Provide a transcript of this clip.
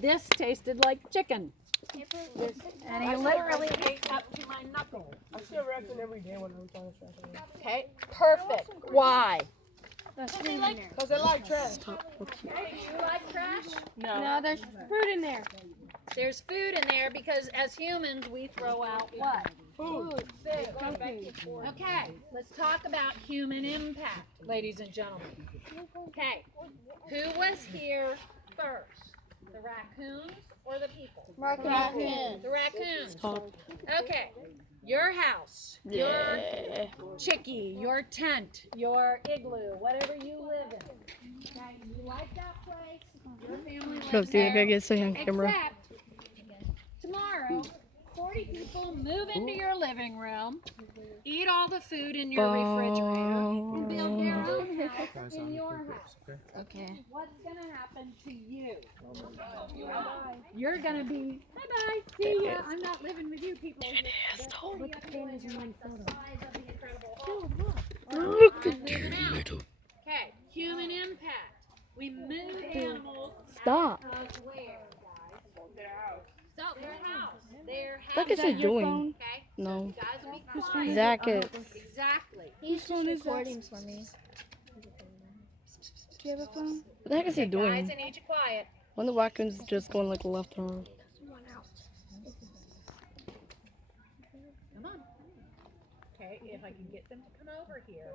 This tasted like chicken. And he literally ate up to my knuckle. I still wrap it every day when I'm trying to trash it. Okay, perfect. Why? Because they like trash. Hey, do you like trash? No, there's fruit in there. There's food in there because as humans we throw out what? Food. Okay, let's talk about human impact, ladies and gentlemen. Okay, who was here first? The raccoons or the people? Raccoon. The raccoons. Okay, your house, your chickie, your tent, your igloo, whatever you live in. Okay, you like that place? Your family lives Dude, I gotta there. get say on camera. Except tomorrow, 40 people move into your living room, eat all the food in your refrigerator, and build their own house in your house. Okay. What's going to happen to you? You're going to be, bye-bye, see ya. I'm not living with you people. Look at the size of the Incredible Hulk. Look at Moving your out. little. Okay, human impact. We move animals Stop. out of where, guys? Their house. Their house. What is he doing? Okay? No. You guys will be quiet. Zach is. Exactly. He's just recording for me. Do you have a phone? What the heck is he Guys, doing? I need you quiet. One of the raccoons is just going like left or right. Come on. Okay, if I can get them to come over here.